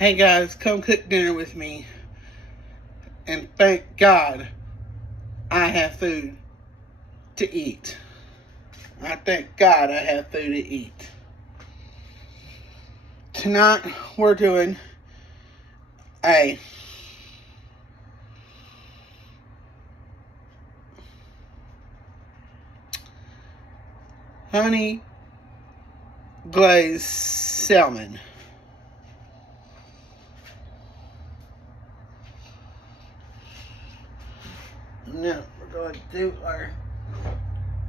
Hey guys, come cook dinner with me. And thank God I have food to eat. I thank God I have food to eat. Tonight we're doing a honey glazed salmon. Now we're going to do our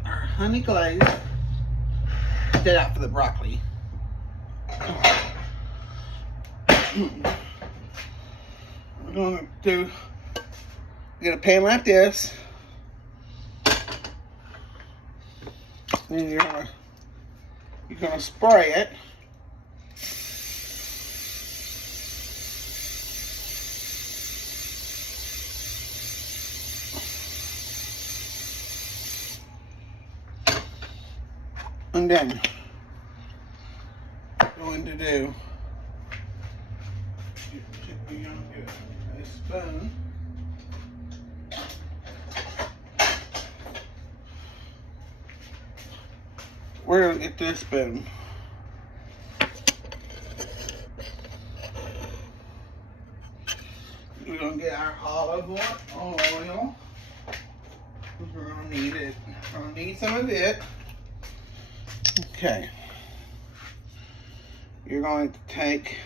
honey glaze. Get that out for the broccoli. We're going to get a pan like this. And you're gonna spray it. And then going to do, you're going to get a spoon. We're going to get this spoon. We're going to get our olive oil. We're going to need it. We're going to need some of it. Okay. You're going to take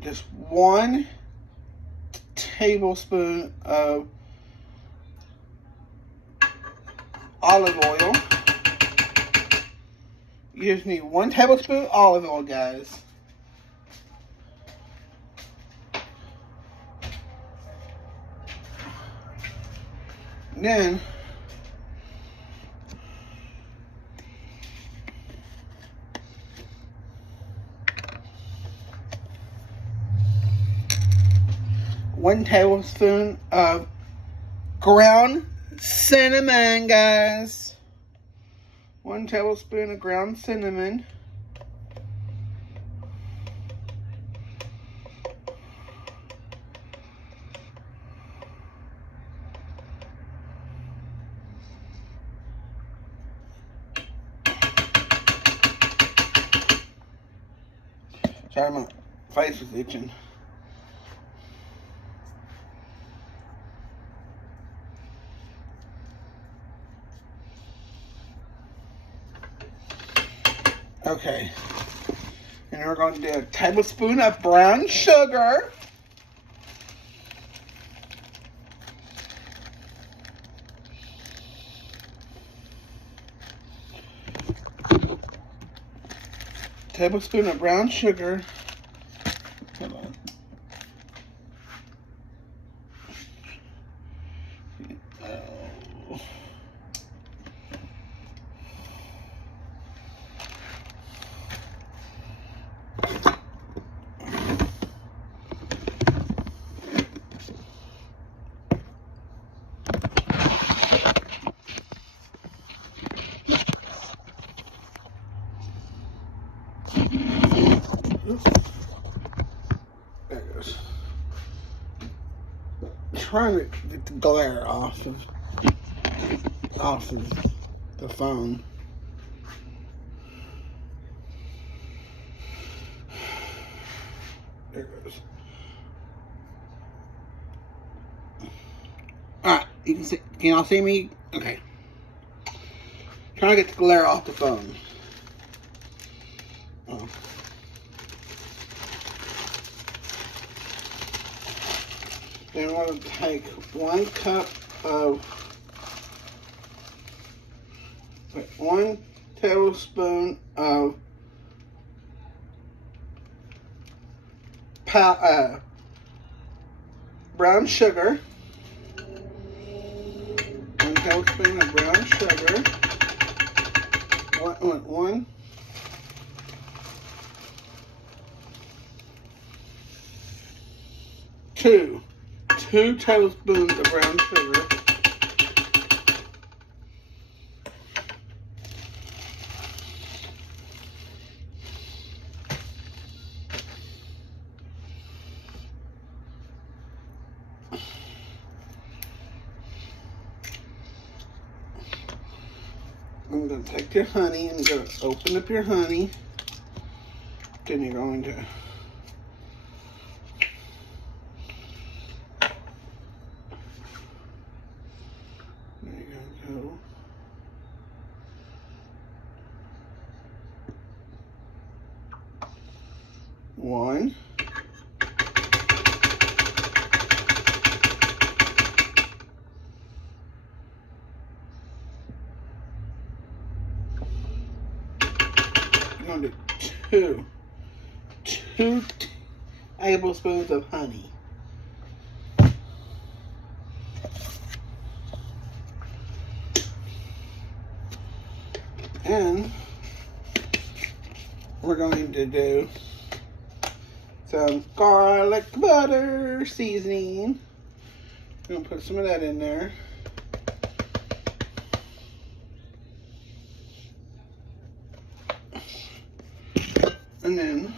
just 1 tablespoon of olive oil. You just need 1 tablespoon of olive oil, guys. Then one tablespoon of ground cinnamon, guys. 1 tablespoon of ground cinnamon. Sorry, my face is itching. Okay, and we're going to do a tablespoon of brown sugar. Tablespoon of brown sugar. Hold on. Oh. There it goes. Trying to get the glare off of the phone. There it goes. Alright, you can see, can y'all see me? Okay. Trying to get the glare off the phone. Oh. Then we're going to take 1 tablespoon of brown sugar. 1 tablespoon of brown sugar. One. 2 tablespoons of brown sugar. you're going to take your honey and you're going to open up your honey. Then you're going to go. One. You're going to do two tablespoons of honey. And we're going to do some garlic butter seasoning. I'm going to put some of that in there. And then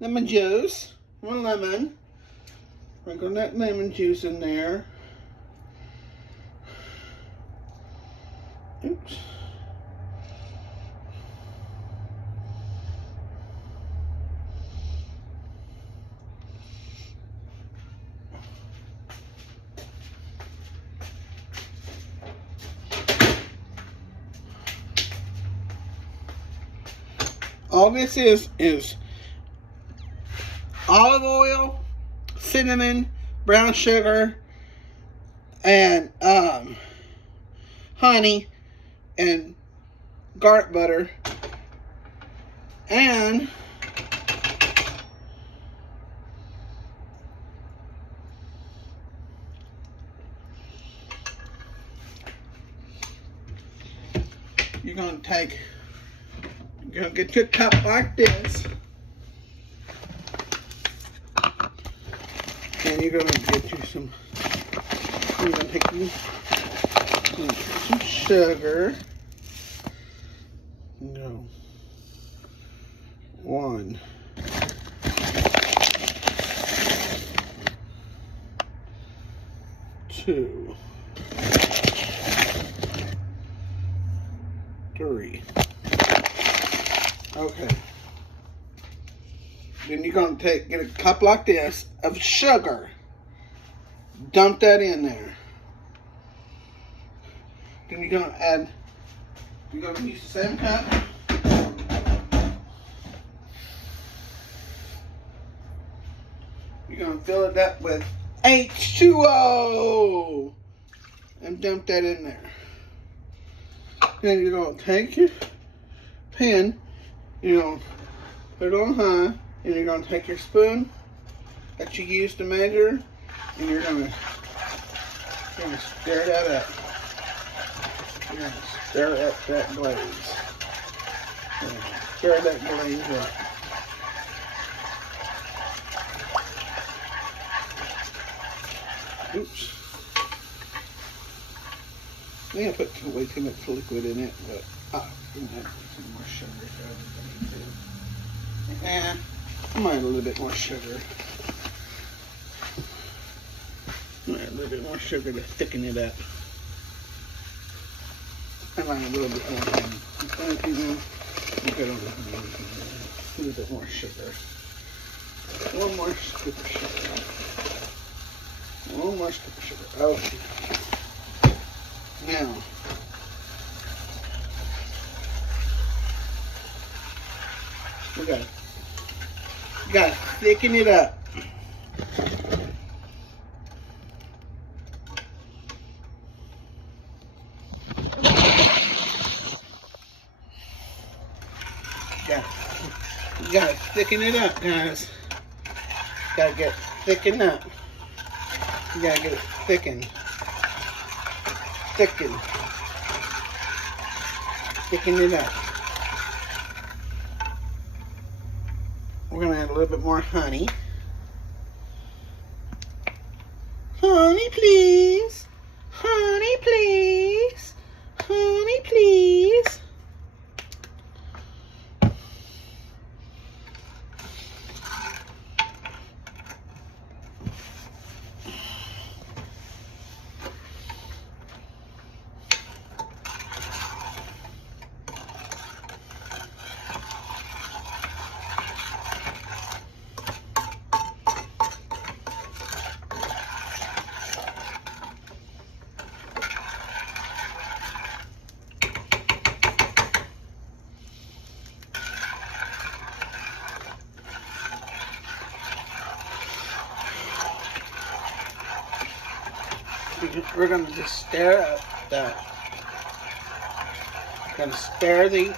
lemon juice, one lemon. Sprinkle that lemon juice in there. Oops. All this is olive oil, cinnamon, brown sugar, and honey, and garlic butter, and you're going to get your cup like this. And you're going to get you some, you're going to take you some sugar. No. 1. 2. 3. Okay. Then you're going to get a cup like this of sugar. Dump that in there. Then you're going to use the same cup. You're going to fill it up with H2O and dump that in there. Then you're going to take your pan, you're going to put it on high, and you're going to take your spoon that you used to measure, and you're going to stir that up. You're going to stir up that glaze. Stir that glaze up. Oops. I think I put way too much liquid in it, but I'm going to add some more sugar. And I might add a little bit more sugar. I might add a little bit more sugar to thicken it up. I like a little bit more honey. A little bit more sugar. One more scoop of sugar. One more scoop of sugar. Okay. Now, we gotta thicken it up. You gotta thicken it up, guys. Gotta get thickened up. You gotta get it thickened. Thicken it up. We're going to add a little bit more honey. Honey, please. Honey, please. Honey, please. We're going to just stir up the, going to stir the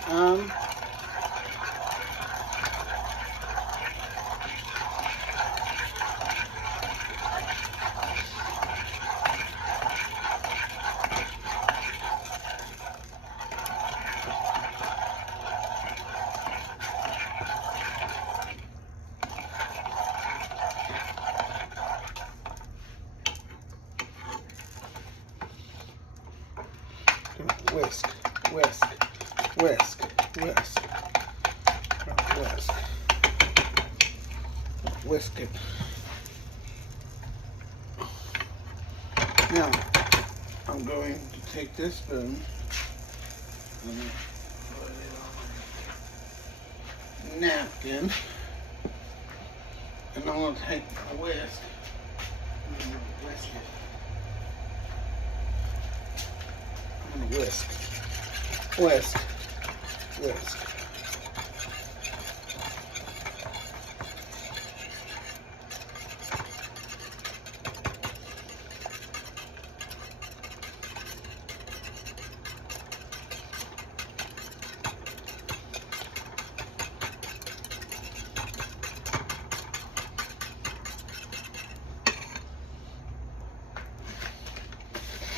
whisk, whisk, whisk, whisk, whisk, whisk it. Now, I'm going to take this spoon and put it on a napkin, and I'm going to take a whisk and I'm going to whisk it. I'm going to whisk, whisk, whisk.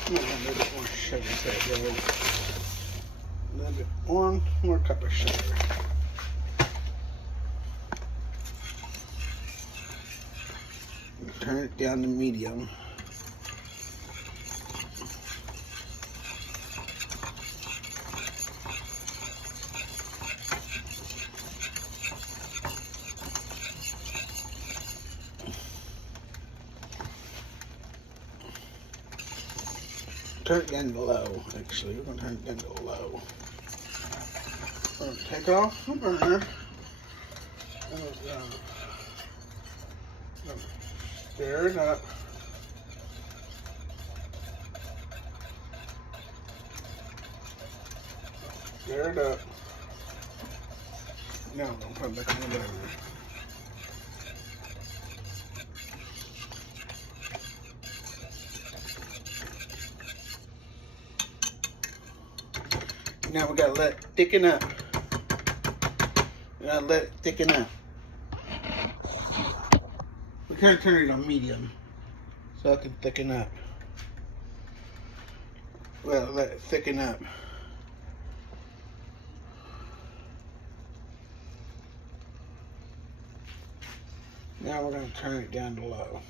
A little bit more sugar so it goes. A little bit, 1 more cup of sugar. Turn it down to medium. Turn it down to low, actually. We're going to turn it down to low. We're going to take off the burner. And we're going to stir it up. Stir it up. Now I'm going to put it back in the burner. Now we gotta let it thicken up. We gotta let it thicken up. We're trying to turn it on medium so it can thicken up. We gotta let it thicken up. Now we're gonna turn it down to low.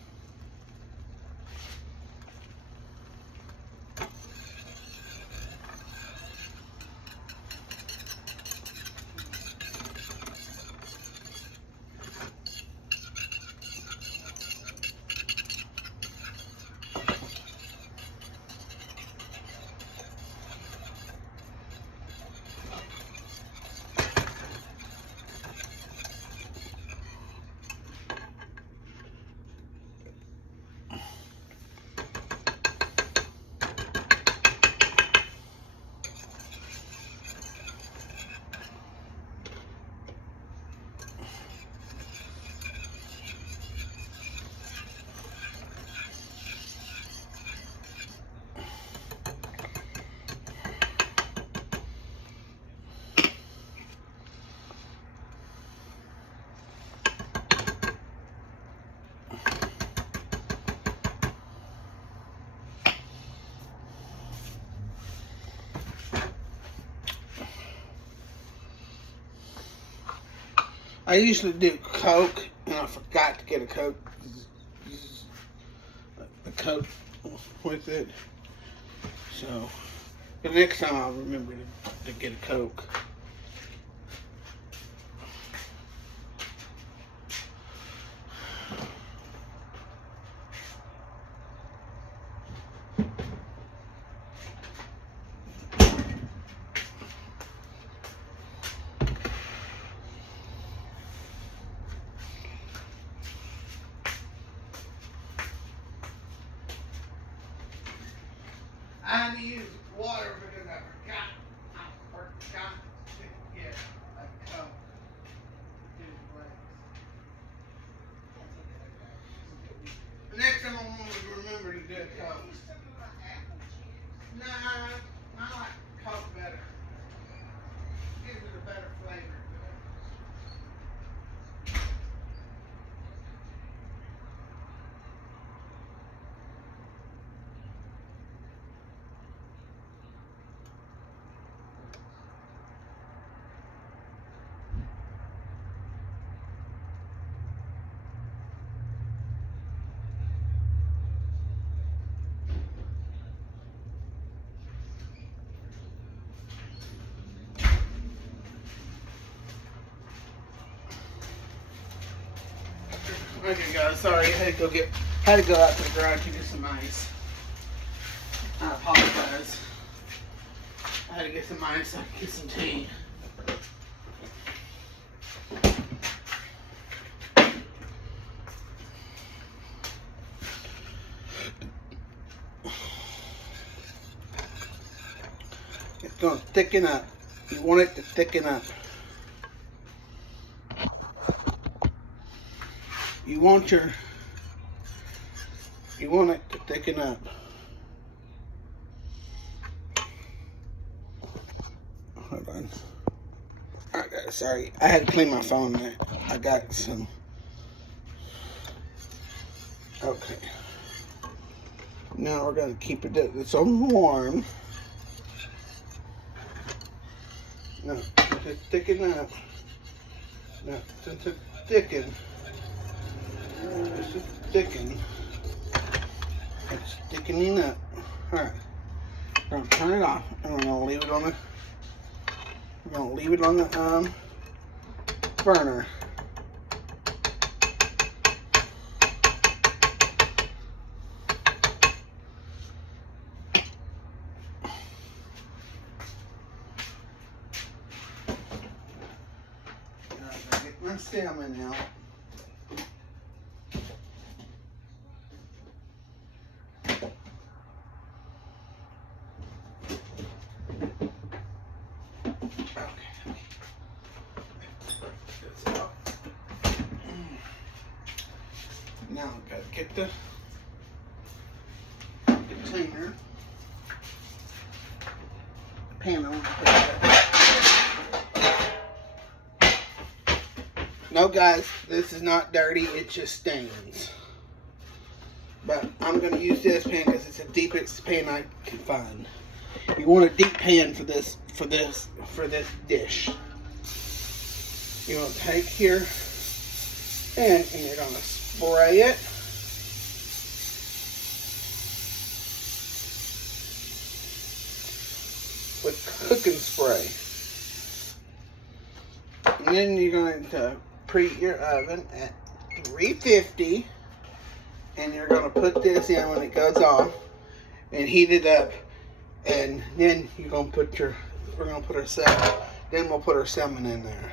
I usually do Coke, and I forgot to get a Coke with it. So the next time I'll remember to get a Coke. I had to use water because I forgot to get a Coke. The next time I'm going to remember to do a Coke. Nah, I like Coke better. It gives it a better flavor. Okay guys, sorry, I had to go out to the garage to get some ice. I apologize. I had to get some ice so I could get some tea. It's gonna thicken up. You want it to thicken up. You want it to thicken up. Hold on. Alright guys, sorry. I had to clean my phone there. I got some. Okay. Now we're gonna keep it's on warm. Now, since it's thicken up. Now, since it's thickened. This is thickened. It's thickening up. Alright. We're gonna turn it off and we're gonna leave it on the burner. Alright, I'm gonna get my salmon out. Now I've got to get the container, pan on. No guys, this is not dirty, it just stains. But I'm going to use this pan because it's the deepest pan I can find. You want a deep pan for this dish. You want to take here and you're going to spray it. With cooking spray. And then you're going to preheat your oven at 350. And you're going to put this in when it goes off and heat it up. And then you're going to put we're going to put our salmon. Then we'll put our salmon in there.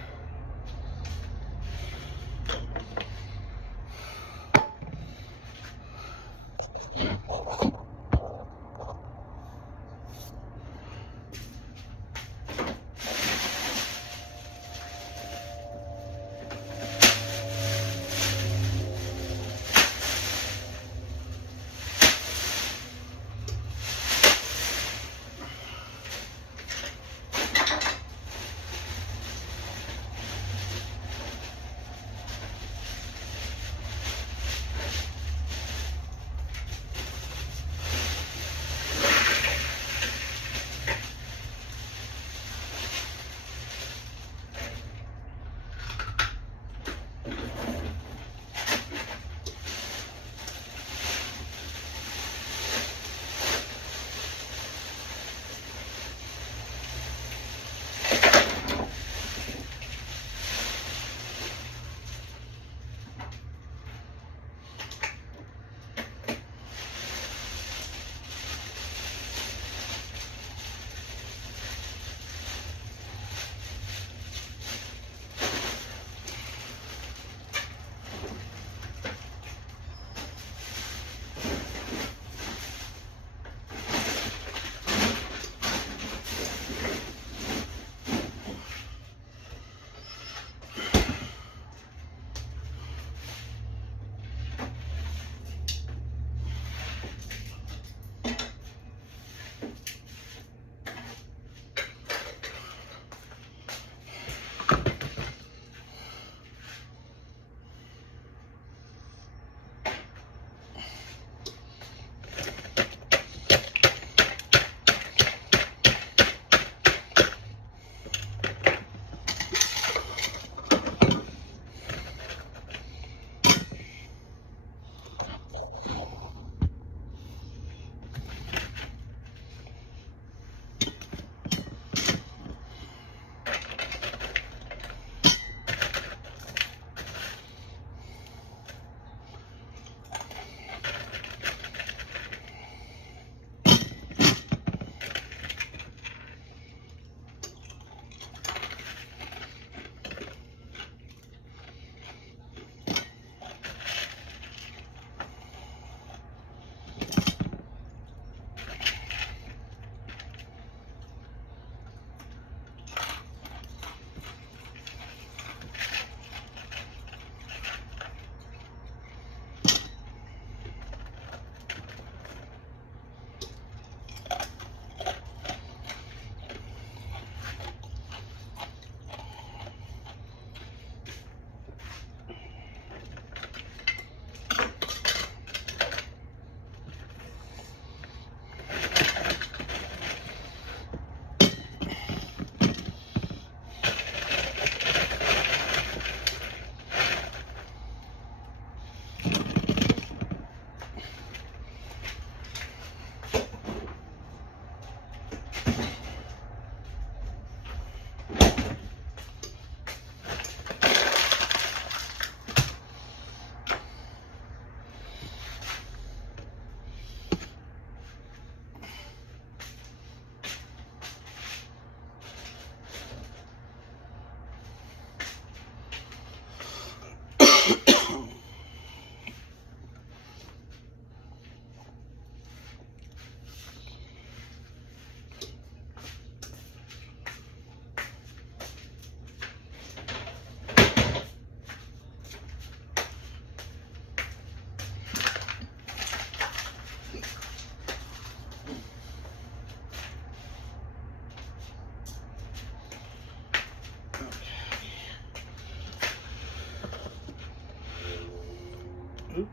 Oops.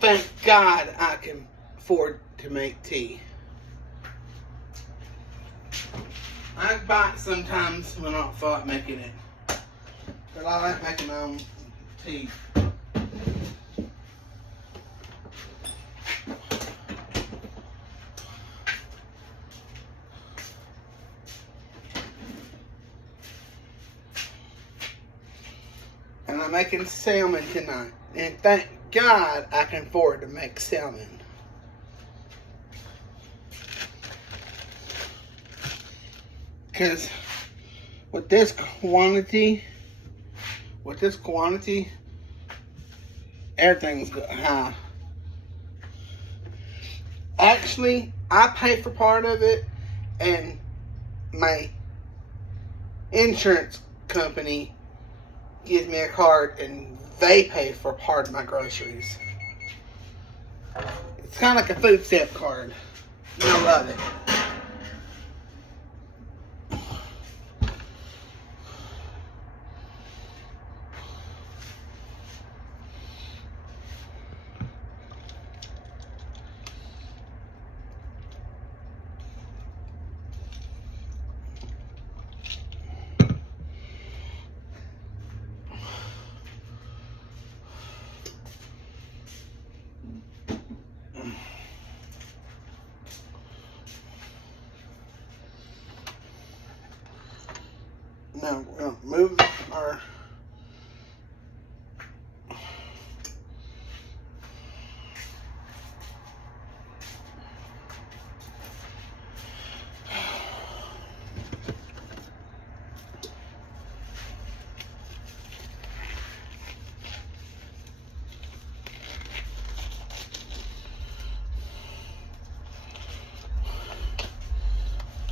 Thank God I can afford to make tea. I buy it sometimes when I don't feel like making it. But I like making my own tea. And I'm making salmon tonight. And thank God I can afford to make salmon. Because with this quantity, everything's high. Actually, I pay for part of it, and my insurance company gives me a card, and they pay for part of my groceries. It's kind of like a food stamp card. And I love it. Now we're going to move our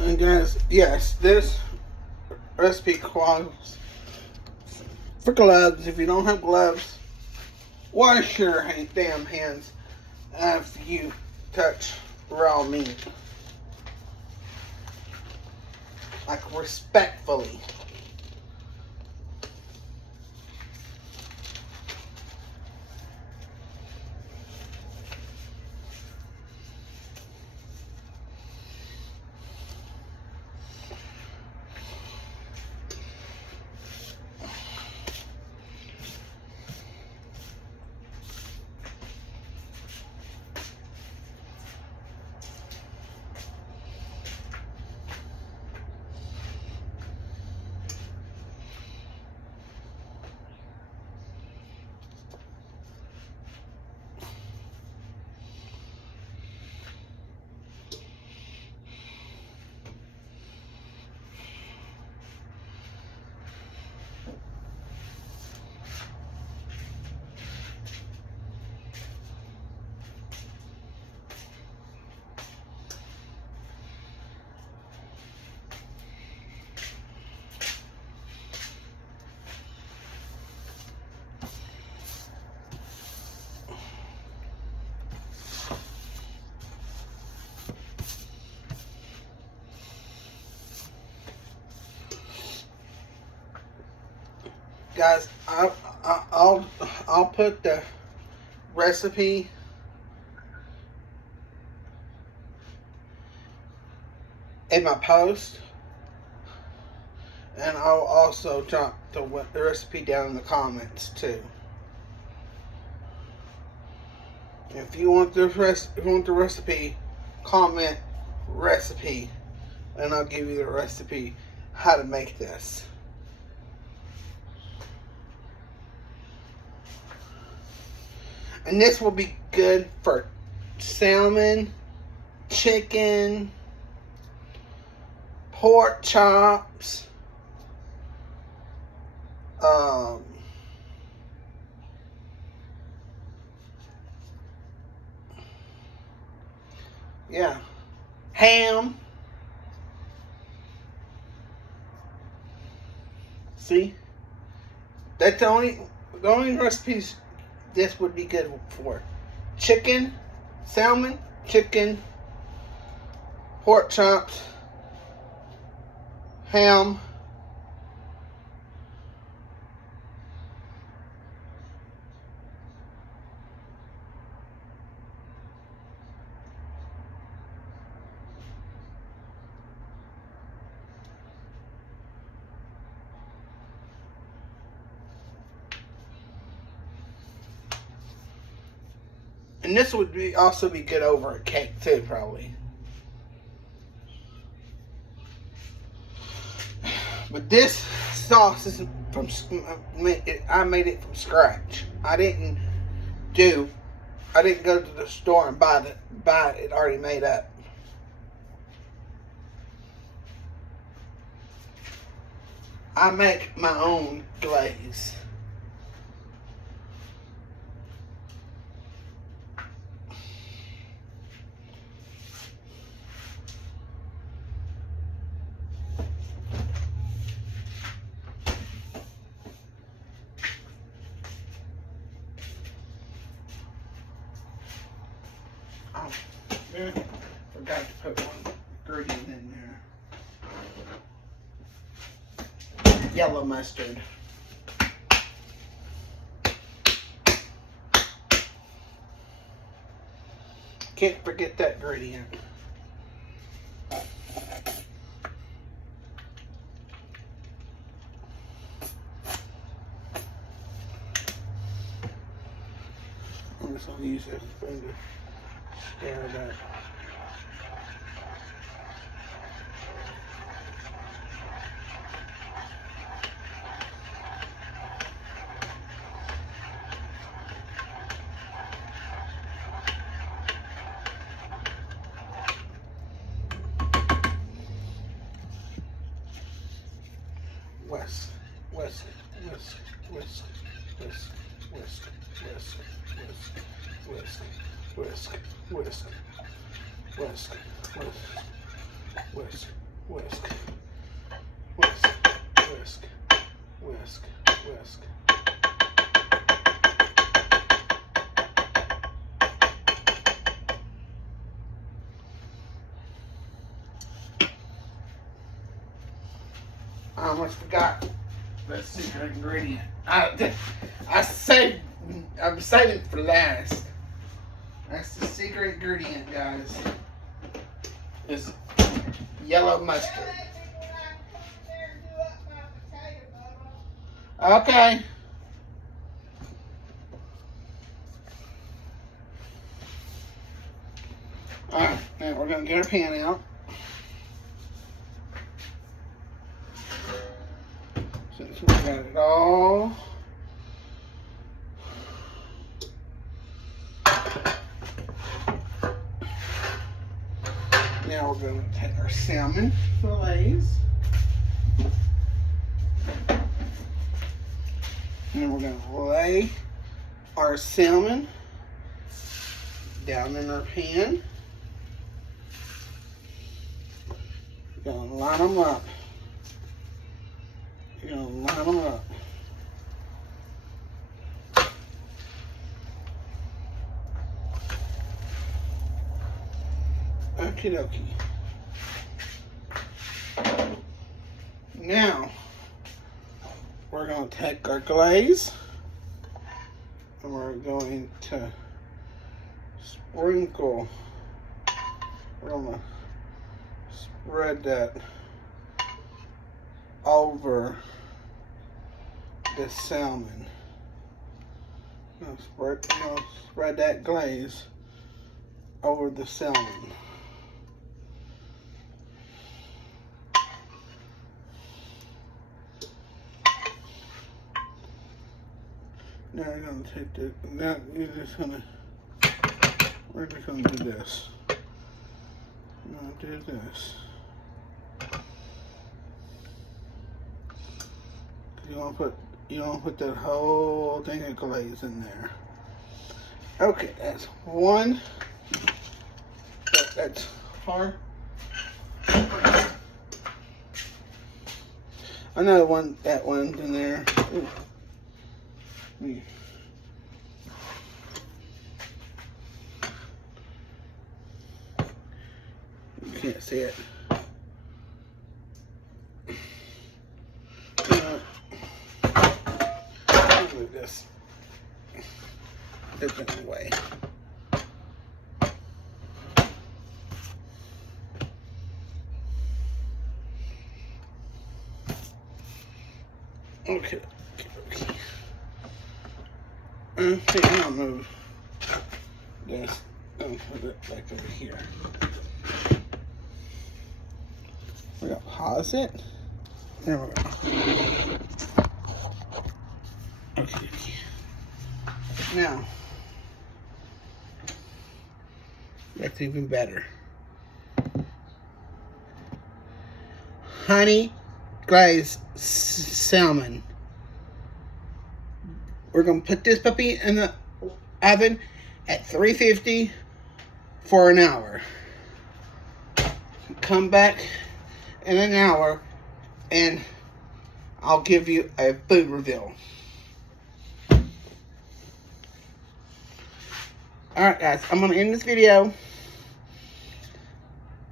and guys, yes, this recipe calls for gloves. If you don't have gloves, wash your damn hands after you touch raw meat. Like, respectfully. Guys, I'll put the recipe in my post, and I'll also drop the recipe down in the comments too. If you want the recipe, comment recipe, and I'll give you the recipe how to make this. And this will be good for salmon, chicken, pork chops, yeah, ham. See? That's the only recipes this would be good for. Chicken, salmon, chicken, pork chops, ham, and this would also be good over a cake too, probably. But this sauce is I made it from scratch. I didn't go to the store and buy it already made up. I make my own glaze. Oh, forgot to put one ingredient in there. Yellow mustard. Can't forget that ingredient. I'm just going to use this spoon to stir it up. Whisk, whisk, whisk, whisk, whisk, whisk, whisk, whisk, whisk, whisk, whisk, whisk, whisk, whisk, whisk, whisk, whisk. I almost forgot the secret ingredient. I'm saving for last. That's the secret ingredient, guys. Is yellow mustard. Okay. Alright, now we're gonna get our pan out. Since we got it all. Now we're going to take our salmon fillets. And then we're going to lay our salmon down in our pan. We're going to line them up. We're going to line them up. Okie dokie. Now, we're going to take our glaze and we're going to sprinkle. We're going to spread that over the salmon. Spread that glaze over the salmon. Now you're gonna take the. Now you're just gonna. We're just gonna do this. We're gonna do this. You don't put that whole thing of glaze in there. Okay, that's one. That's hard. I know that one's in there. Ooh. You can't see it. I'll move this. It's in the way. Okay. Okay, I'll move this. I'll put it back over here. We're gonna pause it. There we go. Okay. Now, that's even better. Honey glazed salmon. We're going to put this puppy in the oven at 350 for an hour. Come back in an hour and I'll give you a food reveal. Alright guys, I'm going to end this video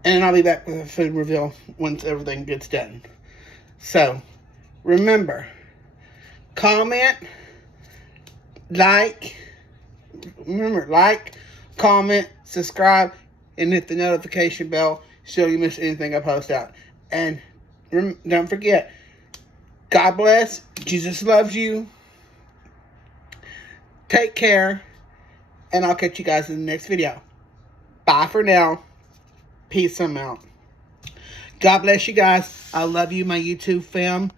and I'll be back with a food reveal once everything gets done. So, remember, comment, like, comment, subscribe, and hit the notification bell so you miss anything I post out. And don't forget, God bless, Jesus loves you, take care, and I'll catch you guys in the next video. Bye for now. Peace, I'm out. God bless you guys. I love you, my YouTube fam.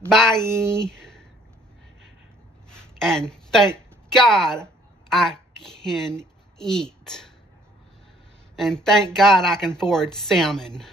Bye. And thank God I can eat. And thank God I can afford salmon.